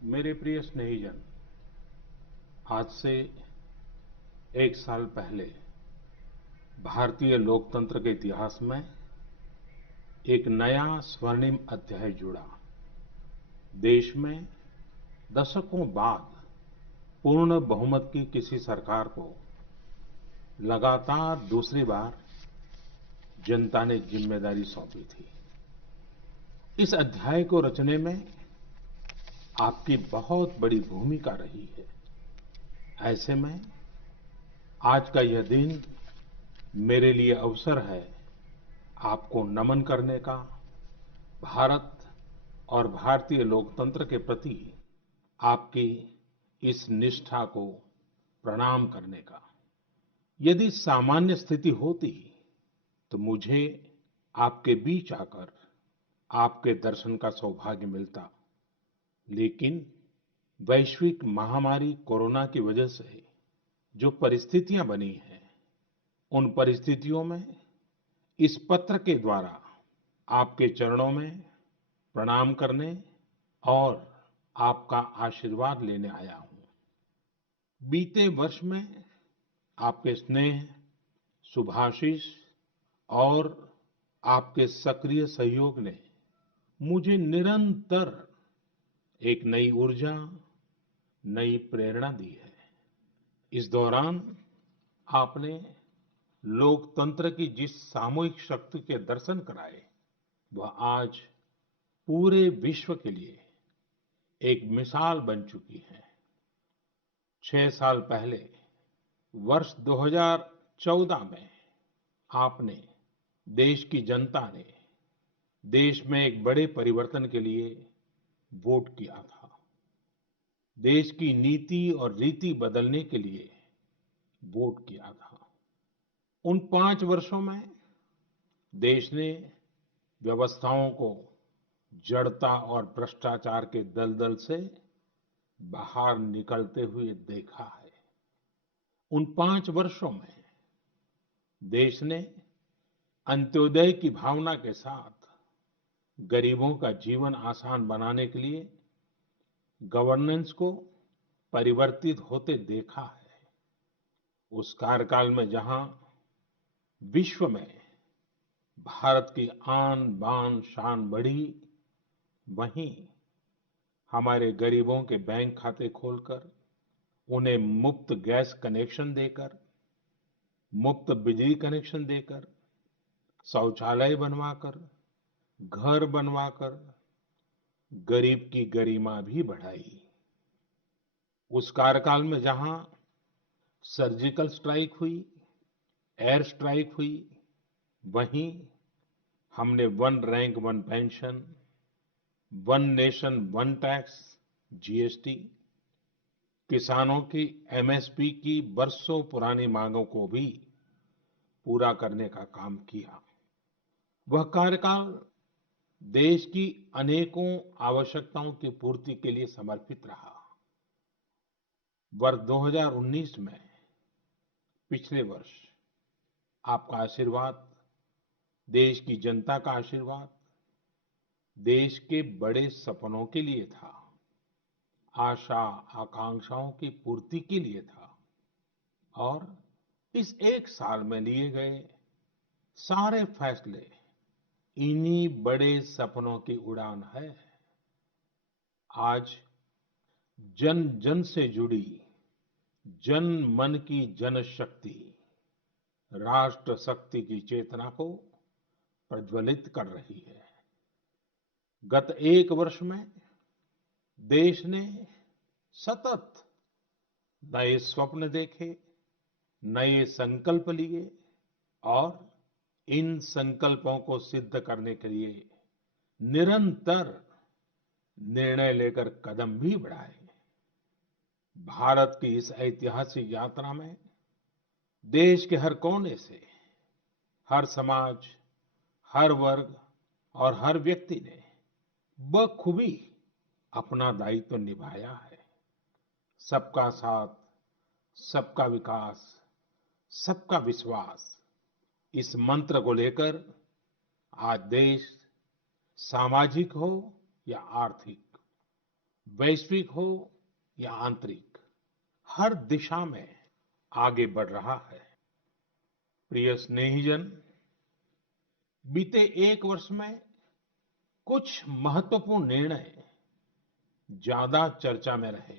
मेरे प्रिय स्नेहीजन, आज से एक साल पहले भारतीय लोकतंत्र के इतिहास में एक नया स्वर्णिम अध्याय जुड़ा। देश में दशकों बाद पूर्ण बहुमत की किसी सरकार को लगातार दूसरी बार जनता ने जिम्मेदारी सौंपी थी। इस अध्याय को रचने में आपकी बहुत बड़ी भूमिका रही है। ऐसे में आज का यह दिन मेरे लिए अवसर है आपको नमन करने का, भारत और भारतीय लोकतंत्र के प्रति आपकी इस निष्ठा को प्रणाम करने का। यदि सामान्य स्थिति होती तो मुझे आपके बीच आकर आपके दर्शन का सौभाग्य मिलता, लेकिन वैश्विक महामारी कोरोना की वजह से जो परिस्थितियां बनी हैं, उन परिस्थितियों में इस पत्र के द्वारा आपके चरणों में प्रणाम करने और आपका आशीर्वाद लेने आया हूं। बीते वर्ष में आपके स्नेह, शुभाशीष और आपके सक्रिय सहयोग ने मुझे निरंतर एक नई ऊर्जा, नई प्रेरणा दी है। इस दौरान आपने लोकतंत्र की जिस सामूहिक शक्ति के दर्शन कराए, वह आज पूरे विश्व के लिए एक मिसाल बन चुकी है। 6 साल पहले वर्ष 2014 में आपने, देश की जनता ने देश में एक बड़े परिवर्तन के लिए वोट किया था। देश की नीति और रीति बदलने के लिए वोट किया था। उन 5 वर्षों में देश ने व्यवस्थाओं को जड़ता और भ्रष्टाचार के दलदल से बाहर निकलते हुए देखा है। उन 5 वर्षों में देश ने अंत्योदय की भावना के साथ गरीबों का जीवन आसान बनाने के लिए गवर्नेंस को परिवर्तित होते देखा है। उस कार्यकाल में जहां विश्व में भारत की आन बान शान बढ़ी, वहीं हमारे गरीबों के बैंक खाते खोलकर, उन्हें मुफ्त गैस कनेक्शन देकर, मुफ्त बिजली कनेक्शन देकर, शौचालय बनवाकर, घर बनवाकर गरीब की गरिमा भी बढ़ाई। उस कार्यकाल में जहां सर्जिकल स्ट्राइक हुई, एयर स्ट्राइक हुई, वहीं हमने one rank one pension, one nation one tax, GST, किसानों की एमएसपी की बरसों पुरानी मांगों को भी पूरा करने का काम किया। वह कार्यकाल देश की अनेकों आवश्यकताओं की पूर्ति के लिए समर्पित रहा। वर्ष 2019 में, पिछले वर्ष, आपका आशीर्वाद, देश की जनता का आशीर्वाद, देश के बड़े सपनों के लिए था, आशा आकांक्षाओं की पूर्ति के लिए था। और इस एक साल में लिए गए सारे फैसले इन्हीं बड़े सपनों की उड़ान है। आज जन जन से जुड़ी जन मन की जनशक्ति राष्ट्र शक्ति की चेतना को प्रज्वलित कर रही है। गत एक वर्ष में देश ने सतत नए स्वप्न देखे, नए संकल्प लिए और इन संकल्पों को सिद्ध करने के लिए निरंतर निर्णय लेकर कदम भी बढ़ाए। भारत की इस ऐतिहासिक यात्रा में देश के हर कोने से, हर समाज, हर वर्ग और हर व्यक्ति ने बखूबी अपना दायित्व निभाया है। सबका साथ, सबका विकास, सबका विश्वास, इस मंत्र को लेकर आज देश, सामाजिक हो या आर्थिक, वैश्विक हो या आंतरिक, हर दिशा में आगे बढ़ रहा है। प्रिय स्नेहीजन, बीते एक वर्ष में कुछ महत्वपूर्ण निर्णय ज्यादा चर्चा में रहे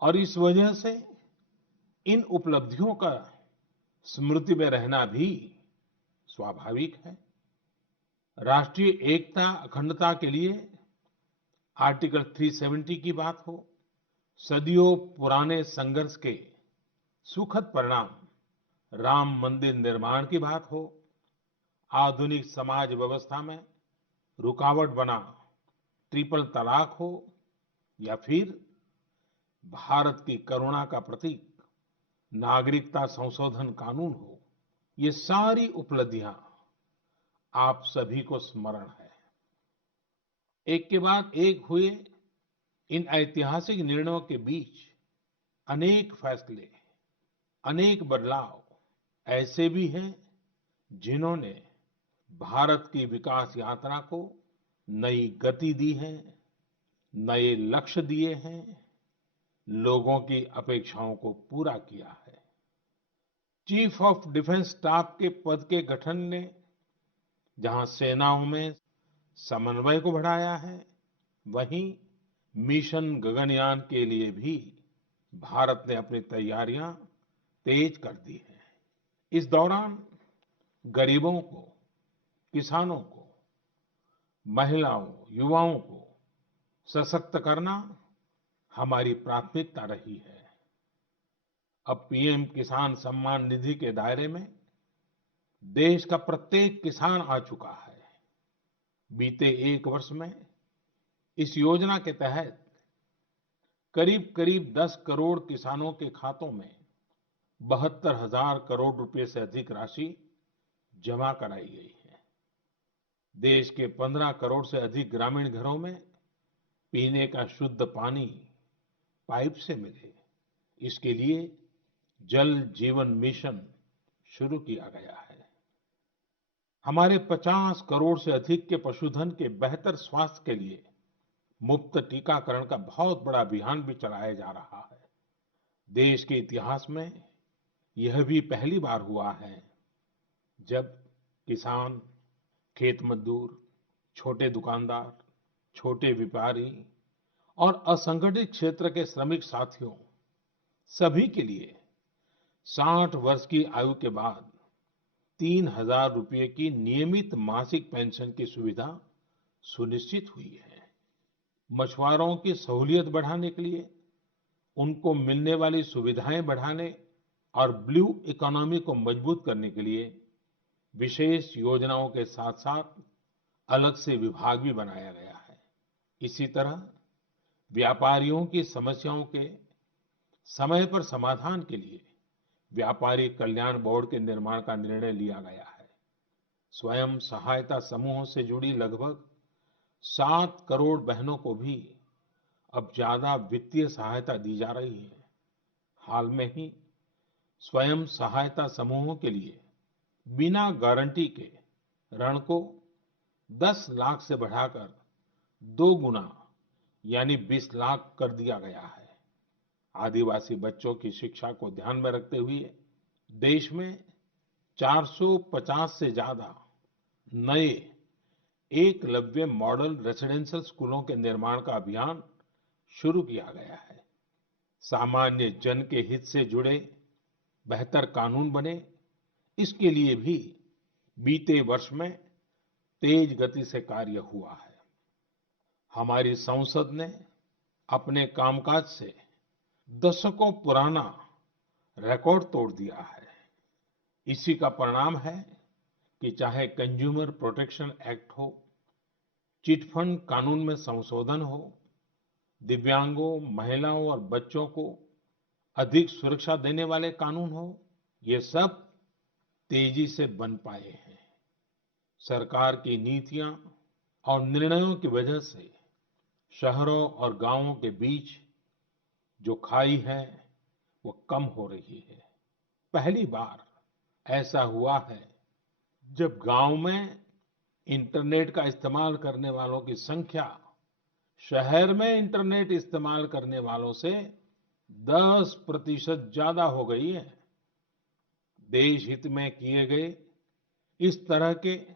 और इस वजह से इन उपलब्धियों का स्मृति में रहना भी स्वाभाविक है। राष्ट्रीय एकता अखंडता के लिए आर्टिकल 370 की बात हो, सदियों पुराने संघर्ष के सुखद परिणाम राम मंदिर निर्माण की बात हो, आधुनिक समाज व्यवस्था में रुकावट बना ट्रिपल तलाक हो या फिर भारत की करुणा का प्रतीक नागरिकता संशोधन कानून हो, ये सारी उपलब्धियां आप सभी को स्मरण है। एक के बाद एक हुए इन ऐतिहासिक निर्णयों के बीच अनेक फैसले, अनेक बदलाव ऐसे भी हैं जिन्होंने भारत की विकास यात्रा को नई गति दी है, नए लक्ष्य दिए हैं, लोगों की अपेक्षाओं को पूरा किया है। चीफ ऑफ डिफेंस स्टाफ के पद के गठन ने जहां सेनाओं में समन्वय को बढ़ाया है, वहीं मिशन गगनयान के लिए भी भारत ने अपनी तैयारियां तेज कर दी हैं। इस दौरान गरीबों को, किसानों को, महिलाओं, युवाओं को सशक्त करना हमारी प्राथमिकता रही है। अब पीएम किसान सम्मान निधि के दायरे में देश का प्रत्येक किसान आ चुका है। बीते एक वर्ष में इस योजना के तहत करीब-करीब 10 करोड़ किसानों के खातों में 72,000 करोड़ रुपए से अधिक राशि जमा कराई गई है। देश के 15 करोड़ से अधिक ग्रामीण घरों में पीने का शुद्ध पानी पाइप से मिले, इसके लिए जल जीवन मिशन शुरू किया गया है। हमारे 50 करोड़ से अधिक के पशुधन के बेहतर स्वास्थ्य के लिए मुफ्त टीकाकरण का बहुत बड़ा अभियान भी चलाया जा रहा है। देश के इतिहास में यह भी पहली बार हुआ है जब किसान, खेत मजदूर, छोटे दुकानदार, छोटे व्यापारी और असंगठित क्षेत्र के श्रमिक साथियों सभी के लिए 60 वर्ष की आयु के बाद 3,000 रुपए की नियमित मासिक पेंशन की सुविधा सुनिश्चित हुई है। मछुआरों की सहूलियत बढ़ाने के लिए, उनको मिलने वाली सुविधाएं बढ़ाने और ब्लू इकोनॉमी को मजबूत करने के लिए विशेष योजनाओं के साथ-साथ अलग से विभाग भी बनाया गया है। इसी तरह व्यापारियों की समस्याओं के समय पर समाधान के लिए व्यापारी कल्याण बोर्ड के निर्माण का निर्णय लिया गया है। स्वयं सहायता समूहों से जुड़ी लगभग 7 करोड़ बहनों को भी अब ज्यादा वित्तीय सहायता दी जा रही है। हाल में ही स्वयं सहायता समूहों के लिए बिना गारंटी के ऋण को 10 लाख से बढ़ाकर 2 गुना यानी 20 लाख कर दिया गया है। आदिवासी बच्चों की शिक्षा को ध्यान में रखते हुए देश में 450 से ज्यादा नए एकलव्य मॉडल रेसिडेंशियल स्कूलों के निर्माण का अभियान शुरू किया गया है। सामान्य जन के हित से जुड़े बेहतर कानून बने, इसके लिए भी बीते वर्ष में तेज गति से कार्य हुआ है। हमारी संसद ने अपने कामकाज से दशकों पुराना रिकॉर्ड तोड़ दिया है। इसी का परिणाम है कि चाहे कंज्यूमर प्रोटेक्शन एक्ट हो, चिट फंड कानून में संशोधन हो, दिव्यांगों, महिलाओं और बच्चों को अधिक सुरक्षा देने वाले कानून हो, ये सब तेजी से बन पाए हैं। सरकार की नीतियां और निर्णयों की वजह से शहरों और गांवों के बीच जो खाई है वो कम हो रही है। पहली बार ऐसा हुआ है जब गांव में इंटरनेट का इस्तेमाल करने वालों की संख्या शहर में इंटरनेट इस्तेमाल करने वालों से 10% ज्यादा हो गई है। देश हित में किए गए इस तरह के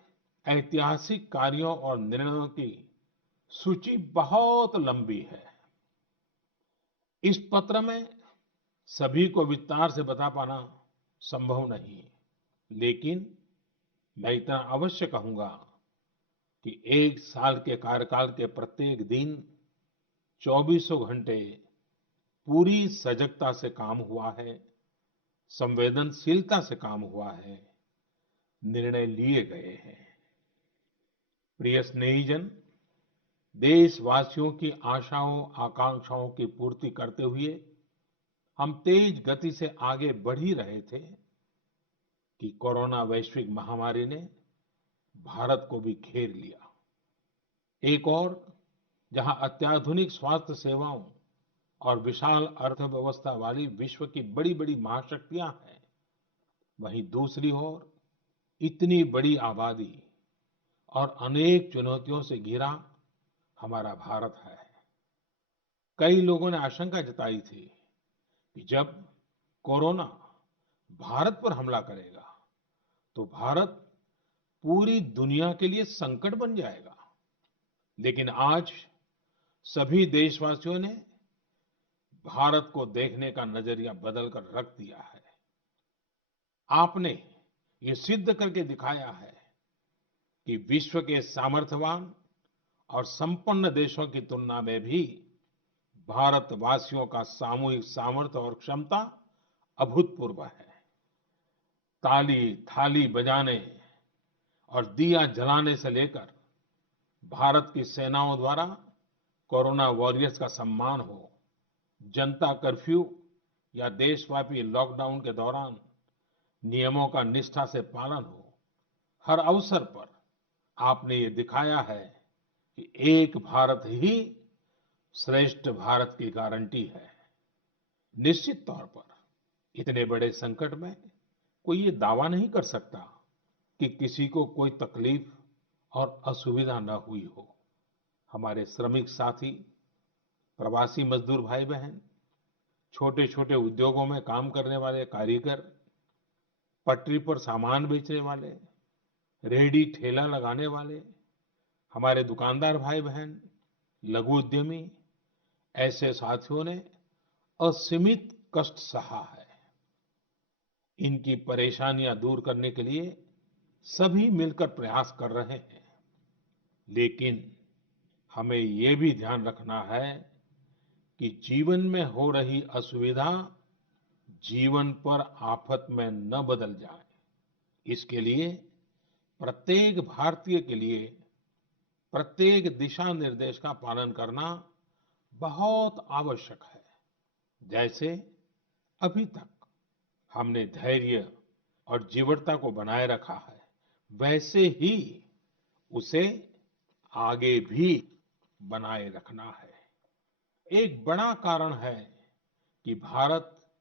ऐतिहासिक कार्यों और निर्णयों की सूची बहुत लंबी है। इस पत्र में सभी को विस्तार से बता पाना संभव नहीं है, लेकिन मैं इतना अवश्य कहूंगा कि एक साल के कार्यकाल के प्रत्येक दिन चौबीसों घंटे पूरी सजगता से काम हुआ है, संवेदनशीलता से काम हुआ है, निर्णय लिए गए हैं। प्रिय स्नेहीजन, देशवासियों की आशाओं आकांक्षाओं की पूर्ति करते हुए हम तेज गति से आगे बढ़ ही रहे थे कि कोरोना वैश्विक महामारी ने भारत को भी घेर लिया। एक और जहां अत्याधुनिक स्वास्थ्य सेवाओं और विशाल अर्थव्यवस्था वाली विश्व की बड़ी-बड़ी महाशक्तियां हैं, वहीं दूसरी ओर इतनी बड़ी आबादी और अनेक चुनौतियों से घिरा हमारा भारत है। कई लोगों ने आशंका जताई थी कि जब कोरोना भारत पर हमला करेगा तो भारत पूरी दुनिया के लिए संकट बन जाएगा। लेकिन आज सभी देशवासियों ने भारत को देखने का नजरिया बदलकर रख दिया है। आपने ये सिद्ध करके दिखाया है कि विश्व के सामर्थ्यवान और संपन्न देशों की तुलना में भी भारतवासियों का सामूहिक सामर्थ्य और क्षमता अभूतपूर्व है। ताली थाली बजाने और दिया जलाने से लेकर भारत की सेनाओं द्वारा कोरोना वॉरियर्स का सम्मान हो, जनता कर्फ्यू या देशव्यापी लॉकडाउन के दौरान नियमों का निष्ठा से पालन हो, हर अवसर पर आपने ये दिखाया है कि एक भारत ही श्रेष्ठ भारत की गारंटी है। निश्चित तौर पर इतने बड़े संकट में कोई ये दावा नहीं कर सकता कि किसी को कोई तकलीफ और असुविधा न हुई हो। हमारे श्रमिक साथी, प्रवासी मजदूर भाई बहन, छोटे छोटे उद्योगों में काम करने वाले कारीगर, पटरी पर सामान बेचने वाले, रेहड़ी ठेला लगाने वाले, हमारे दुकानदार भाई बहन, लघु उद्यमी, ऐसे साथियों ने असीमित कष्ट सहा है। इनकी परेशानियां दूर करने के लिए सभी मिलकर प्रयास कर रहे हैं। लेकिन हमें ये भी ध्यान रखना है कि जीवन में हो रही असुविधा जीवन पर आफत में न बदल जाए। इसके लिए प्रत्येक भारतीय के लिए प्रत्येक दिशा निर्देश का पालन करना बहुत आवश्यक है। जैसे अभी तक हमने धैर्य और जीवटता को बनाए रखा है, वैसे ही उसे आगे भी बनाए रखना है। एक बड़ा कारण है कि भारत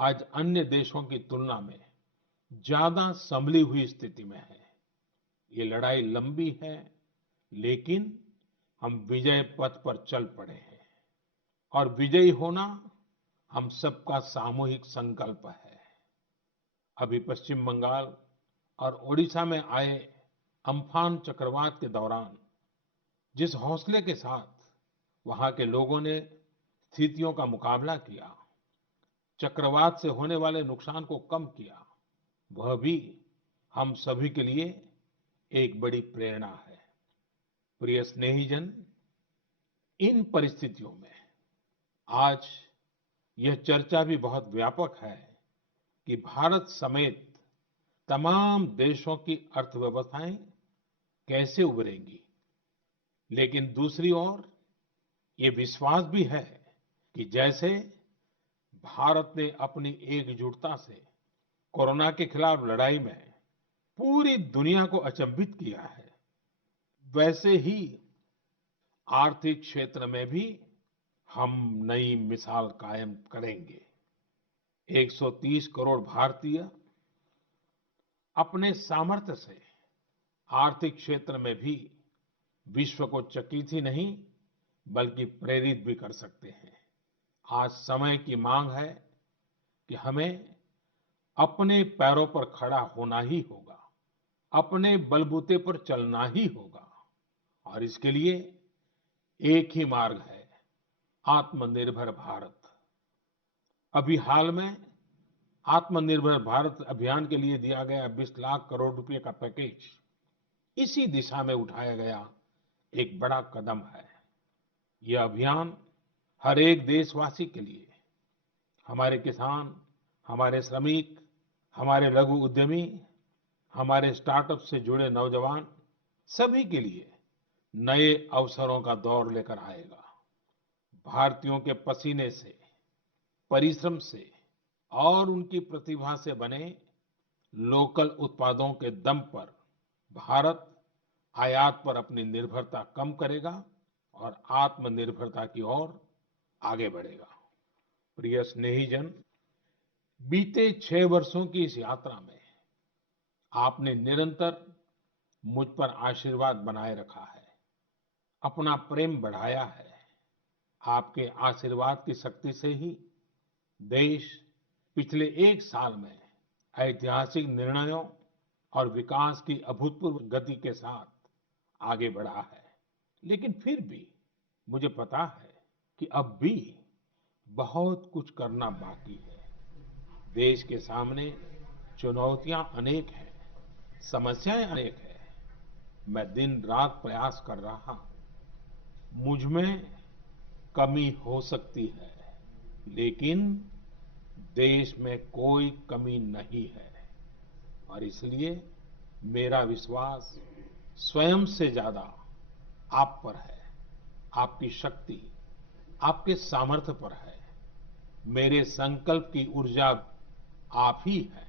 आज अन्य देशों की तुलना में ज्यादा संभली हुई स्थिति में है। ये लड़ाई लंबी है, लेकिन हम विजय पथ पर चल पड़े हैं और विजयी होना हम सबका सामूहिक संकल्प है। अभी पश्चिम बंगाल और ओडिशा में आए अम्फान चक्रवात के दौरान जिस हौसले के साथ वहां के लोगों ने स्थितियों का मुकाबला किया, चक्रवात से होने वाले नुकसान को कम किया, वह भी हम सभी के लिए एक बड़ी प्रेरणा है। प्रिय स्नेहीजन, इन परिस्थितियों में आज यह चर्चा भी बहुत व्यापक है कि भारत समेत तमाम देशों की अर्थव्यवस्थाएं कैसे उभरेंगी। लेकिन दूसरी ओर ये विश्वास भी है कि जैसे भारत ने अपनी एकजुटता से कोरोना के खिलाफ लड़ाई में पूरी दुनिया को अचंभित किया है, वैसे ही आर्थिक क्षेत्र में भी हम नई मिसाल कायम करेंगे। 130 करोड़ भारतीय अपने सामर्थ्य से आर्थिक क्षेत्र में भी विश्व को चकित ही नहीं बल्कि प्रेरित भी कर सकते हैं। आज समय की मांग है कि हमें अपने पैरों पर खड़ा होना ही होगा, अपने बलबूते पर चलना ही होगा और इसके लिए एक ही मार्ग है, आत्मनिर्भर भारत। अभी हाल में आत्मनिर्भर भारत अभियान के लिए दिया गया 20 लाख करोड़ रुपए का पैकेज इसी दिशा में उठाया गया एक बड़ा कदम है। यह अभियान हर एक देशवासी के लिए, हमारे किसान, हमारे श्रमिक, हमारे लघु उद्यमी, हमारे स्टार्टअप से जुड़े नौजवान, सभी के लिए नए अवसरों का दौर लेकर आएगा। भारतीयों के पसीने से, परिश्रम से और उनकी प्रतिभा से बने लोकल उत्पादों के दम पर भारत आयात पर अपनी निर्भरता कम करेगा और आत्मनिर्भरता की ओर आगे बढ़ेगा। प्रिय स्नेहीजन, बीते 6 वर्षों की इस यात्रा में आपने निरंतर मुझ पर आशीर्वाद बनाए रखा है, अपना प्रेम बढ़ाया है। आपके आशीर्वाद की शक्ति से ही देश पिछले 1 साल में ऐतिहासिक निर्णयों और विकास की अभूतपूर्व गति के साथ आगे बढ़ा है। लेकिन फिर भी मुझे पता है कि अब भी बहुत कुछ करना बाकी है। देश के सामने चुनौतियां अनेक हैं, समस्याएं अनेक हैं। मैं दिन रात प्रयास कर रहा हूं। मुझ में कमी हो सकती है, लेकिन देश में कोई कमी नहीं है और इसलिए मेरा विश्वास स्वयं से ज्यादा आप पर है, आपकी शक्ति, आपके सामर्थ्य पर है। मेरे संकल्प की ऊर्जा आप ही है,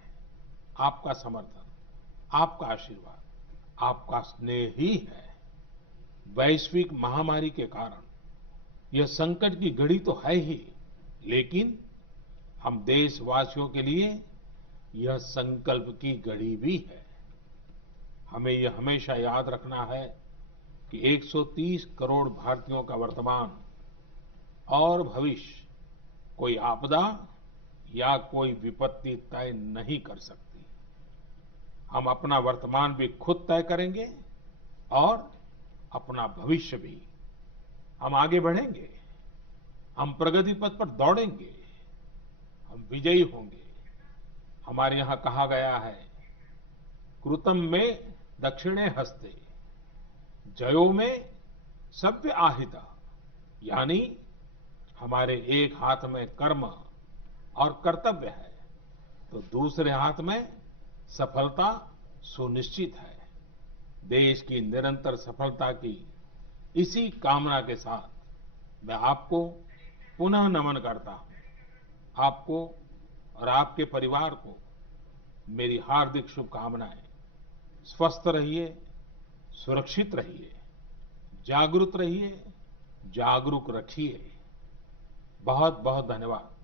आपका समर्थन, आपका आशीर्वाद, आपका स्नेह ही है। वैश्विक महामारी के कारण यह संकट की घड़ी तो है ही, लेकिन हम देशवासियों के लिए यह संकल्प की घड़ी भी है। हमें यह हमेशा याद रखना है कि 130 करोड़ भारतीयों का वर्तमान और भविष्य कोई आपदा या कोई विपत्ति तय नहीं कर सकती। हम अपना वर्तमान भी खुद तय करेंगे और अपना भविष्य भी। हम आगे बढ़ेंगे, हम प्रगति पथ पर दौड़ेंगे, हम विजयी होंगे। हमारे यहाँ कहा गया है, कृतम में दक्षिणे हस्ते, जयो में सव्य आहिता। यानी हमारे एक हाथ में कर्म और कर्तव्य है, तो दूसरे हाथ में सफलता सुनिश्चित है। देश की निरंतर सफलता की इसी कामना के साथ मैं आपको पुनः नमन करता हूं। आपको और आपके परिवार को मेरी हार्दिक शुभकामनाएं। स्वस्थ रहिए, सुरक्षित रहिए, जागरूक रहिए, जागरूक रखिए। बहुत बहुत धन्यवाद।